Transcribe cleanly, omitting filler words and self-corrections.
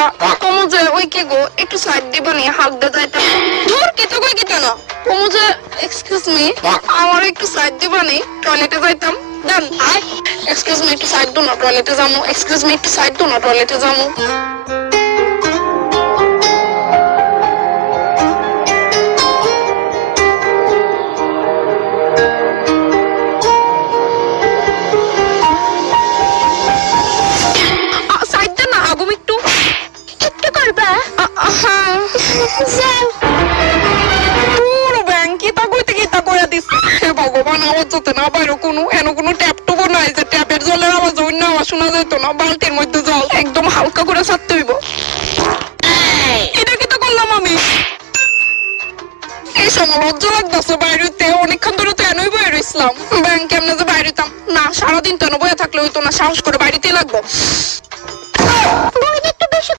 দিয়া কমু যে ওই কি গো একটু সাইড দিবানি হাত দে যাইতাম ধর কেতো কই কেতো না কমু যে এক্সকিউজ মি আমার একটু সাইড দিবানি টয়লেটে যাইতাম দেন এক্সকিউজ মি একটু সাইড দো না টয়লেটে যামু এক্সকিউজ মি একটু সাইড দো না টয়লেটে যামু সাইড দে না আগুম একটু একটু করবা হ্যাঁ যাও পুরো ব্যাংকে তা কইতে কি তা কইয়া দিস হে ভগবান আওয়াজ হতে না বাইরে কোনো ট্যাপ টুবো নাই যে ট্যাপের জলের আওয়াজ অন্য আওয়াজ শোনা যেত না বালতির মধ্যে জল একদম হালকা করে ছাড়তে হইব এটা কি তো করলাম আমি এই সময় লজ্জা লাগতেছে বাইরেতে অনেকক্ষণ ধরে তো এনই বাইরে ইসলাম ব্যাংক কেমনে যে বাইরেতাম না সারাদিন তো বয়ে থাকলে হইতো না সাহস করে বাড়িতেই লাগবো